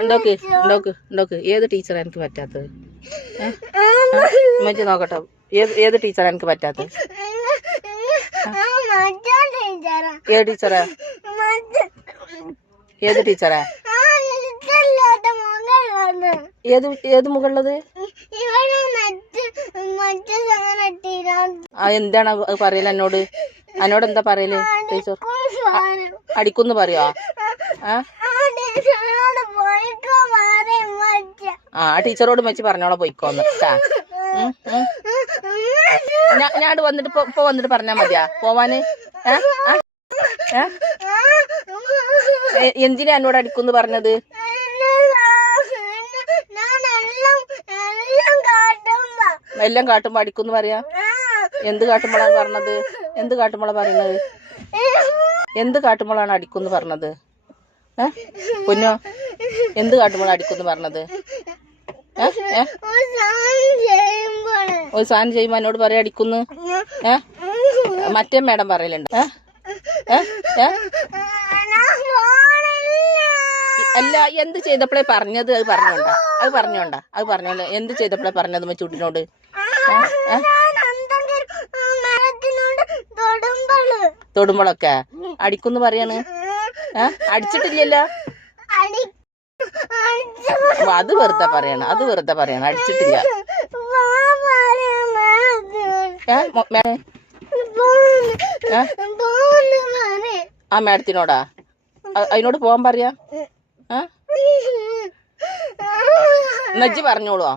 ഉണ്ടോക്ക് ഉണ്ടോക്ക് ഉണ്ടോക്ക് ഏത് ടീച്ചറാണ് എനിക്ക് പറ്റാത്തത്? ഉമ്മച്ചി നോക്കട്ടെ. ഏത് ഏത് ടീച്ചറാ എനിക്ക് പറ്റാത്തത്? ഏത് ടീച്ചറാ ഏത് ടീച്ചറാ ഏത് ഏത് മുകളിലത്? ആ എന്താണ് പറയൽ എന്നോട്? എന്നോട് എന്താ പറയൽ ടീച്ചർ? അടിക്കുന്ന് പറയോ? ആ ആ ടീച്ചറോട് വെച്ച് പറഞ്ഞോളാം പോയിക്കോന്ന് ഞാൻ വന്നിട്ട് ഇപ്പൊ വന്നിട്ട് പറഞ്ഞാ മതിയാ. പോവാന്. എന്തിനാ എന്നോട് അടിക്കുന്ന് പറഞ്ഞത്? എല്ലാം കാട്ടുമ്പോ അടിക്കുന്ന് പറയാ? എന്ത് കാട്ടുമ്പോഴാണ് പറഞ്ഞത്? എന്ത് കാട്ടുമ്പോഴാ പറയുന്നത്? എന്ത് കാട്ടുമ്പോഴാണ് അടിക്കുന്ന് പറഞ്ഞത്? ഏ? എന്ത് കാട്ടുമ്പോൾ അടിക്കുന്ന് പറഞ്ഞത്? ഒരു സാധനം ചെയ്യുമ്പോ എന്നോട് പറയാ അടിക്കുന്ന്. ഏ? മറ്റേ മേഡം പറയലുണ്ട്. ഏ? ഏ? ഏ? അല്ല എന്ത് ചെയ്തപ്പോഴേ പറഞ്ഞത്? അത് പറഞ്ഞോണ്ട? അത് പറഞ്ഞോണ്ട? അത് പറഞ്ഞോണ്ട? എന്ത് ചെയ്തപ്പോഴേ പറഞ്ഞത് മച്ചൂട്ടിനോട് തൊടുമ്പോളൊക്കെ? അടിക്കുന്നു പറയാണ്. അടിച്ചിട്ടില്ലല്ലോ? അത് വെറുതെ പറയണം അത് വെറുതെ പറയണം അടിച്ചിട്ടില്ല? ആ മേഡത്തിനോടാ? അതിനോട് പോവാൻ പറയാ? നജ്ജി പറഞ്ഞോളൂ ആ?